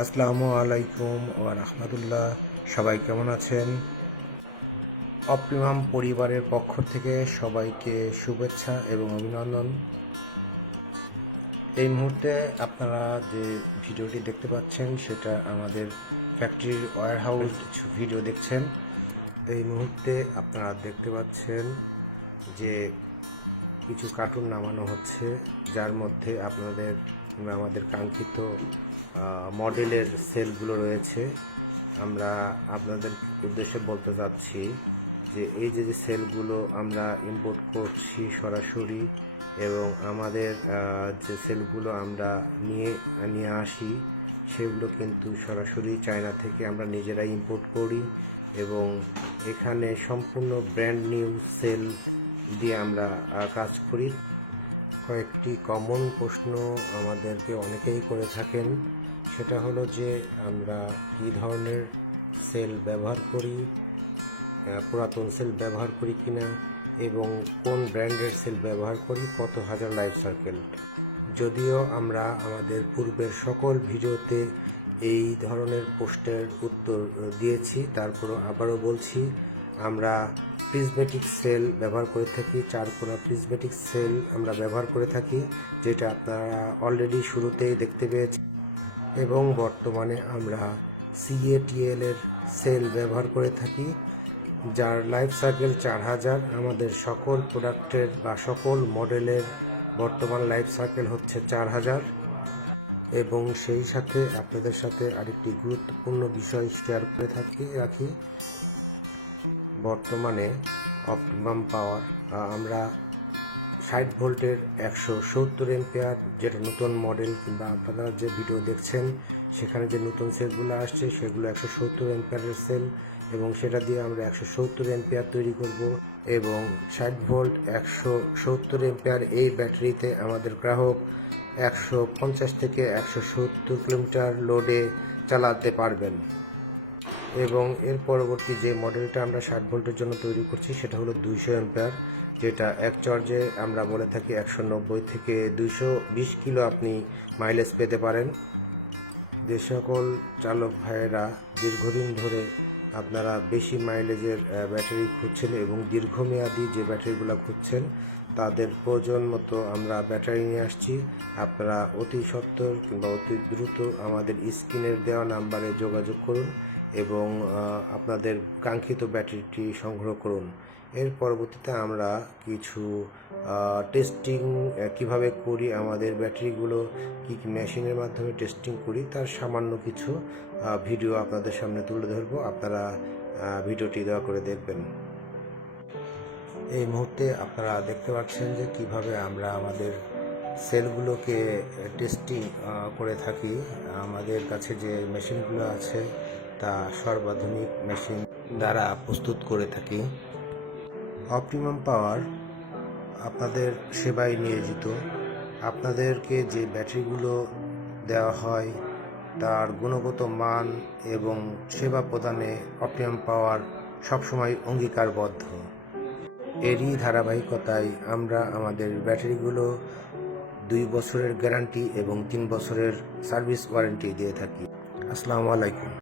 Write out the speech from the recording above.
আসসালামু আলাইকুম ওয়া রাহমাতুল্লাহ। সবাই কেমন আছেন? অপটিমাম পরিবারের পক্ষ থেকে সবাইকে শুভেচ্ছা এবং অভিনন্দন। এই মুহূর্তে আপনারা যে ভিডিওটি দেখতে পাচ্ছেন সেটা আমাদের ফ্যাক্টরির ওয়্যারহাউস কিছু ভিডিও দেখছেন। এই মুহূর্তে আপনারা দেখতে পাচ্ছেন যে কিছু কার্টুন নামানো হচ্ছে, যার মধ্যে আপনাদের আমাদের কাঙ্ক্ষিত মডেলের সেলগুলো রয়েছে। আমরা আপনাদের উদ্দেশ্যে বলতে চাচ্ছি যে এই যে সেলগুলো আমরা ইম্পোর্ট করছি সরাসরি, এবং আমাদের যে সেলগুলো আমরা নিয়ে আসি সেগুলো কিন্তু সরাসরি চায়না থেকে আমরা নিজেরাই ইম্পোর্ট করি, এবং এখানে সম্পূর্ণ ব্র্যান্ড নিউ সেল দিয়ে আমরা কাজ করি। কয়েকটি কমন প্রশ্ন আমাদেরকে অনেকেই করে থাকেন, সেটা হলো যে আমরা কী ধরনের সেল ব্যবহার করি, পুরাতন সেল ব্যবহার করি কিনা, এবং কোন ব্র্যান্ডের সেল ব্যবহার করি, কত হাজার লাইফ সার্কেল। যদিও আমরা আমাদের পূর্বের সকল ভিডিওতে এই ধরনের প্রশ্নের উত্তর দিয়েছি, তারপরও আবারও বলছি, আমরা প্রিজমেটিক সেল ব্যবহার করে থাকি, চারকোনা প্রিজমেটিক সেল আমরা ব্যবহার করে থাকি, যেটা আপনারা অলরেডি শুরুতেই দেখতে পেয়েছেন। এবং বর্তমানে আমরা CATL এর সেল ব্যবহার করে থাকি, যার লাইফ সার্কেল 4000। আমাদের সকল প্রোডাক্টের বা সকল মডেলের বর্তমান লাইফ সার্কেল হচ্ছে 4000। এবং সেই সাথে আপনাদের সাথে আরেকটি গুরুত্বপূর্ণ বিষয় শেয়ার করে রাখি। বর্তমানে অপটিমাম পাওয়ার আমরা 60 ভোল্টের 170 এম্পিয়ার, যেটা নতুন মডেল, কিংবা আপনারা যে ভিডিও দেখছেন সেখানে যে নতুন সেলগুলো আসছে সেগুলো 170 এম্পিয়ারের সেল, এবং সেটা দিয়ে আমরা 170 এম্পিয়ার তৈরি করব। এবং 60 ভোল্ট 170 এম্পিয়ার এই ব্যাটারিতে আমাদের গ্রাহক 150 থেকে 170 কিলোমিটার লোডে চালাতে পারবেন। এবং এর পরবর্তী যে মডেলটা আমরা 60 ভোল্টের জন্য তৈরি করছি সেটা হলো 200 এম্পিয়ার, যেটা এক চার্জে আমরা বলে থাকি 190 থেকে 220 কিলো আপনি মাইলেজ পেতে পারেন। যে সকল চালক ভাইয়েরা দীর্ঘদিন ধরে আপনারা বেশি মাইলেজের ব্যাটারি খুঁজছেন এবং দীর্ঘমেয়াদী যে ব্যাটারিগুলো খুঁজছেন, তাদের প্রয়োজন মতো আমরা ব্যাটারি নিয়ে আসছি। আপনারা অতি সত্বর কিংবা অতি দ্রুত আমাদের স্ক্রিনের দেওয়া নাম্বারে যোগাযোগ করুন এবং আপনাদের কাঙ্ক্ষিত ব্যাটারিটি সংগ্রহ করুন। এর পরবর্তীতে আমরা কিছু টেস্টিং কিভাবে করি, আমাদের ব্যাটারিগুলো কী কী মেশিনের মাধ্যমে টেস্টিং করি, তার সামান্য কিছু ভিডিও আপনাদের সামনে তুলে ধরবো। আপনারা ভিডিওটি দয়া করে দেখবেন। এই মুহূর্তে আপনারা দেখতে পাচ্ছেন যে কিভাবে আমরা আমাদের সেলগুলোকে টেস্টিং করে থাকি। আমাদের কাছে যে মেশিনগুলো আছে তা সর্বাধুনিক মেশিন দ্বারা প্রস্তুত করে থাকি। অপটিমাম পাওয়ার আপনাদের সেবায় নিয়োজিত। আপনাদেরকে যে ব্যাটারিগুলো দেওয়া হয় তার গুণগত মান এবং সেবা প্রদানে অপটিমাম পাওয়ার সবসময় অঙ্গীকারবদ্ধ। এরই ধারাবাহিকতায় আমরা আমাদের ব্যাটারিগুলো 2 বছরের গ্যারান্টি এবং 3 বছরের সার্ভিস ওয়ারেন্টি দিয়ে থাকি। আসসালামু আলাইকুম।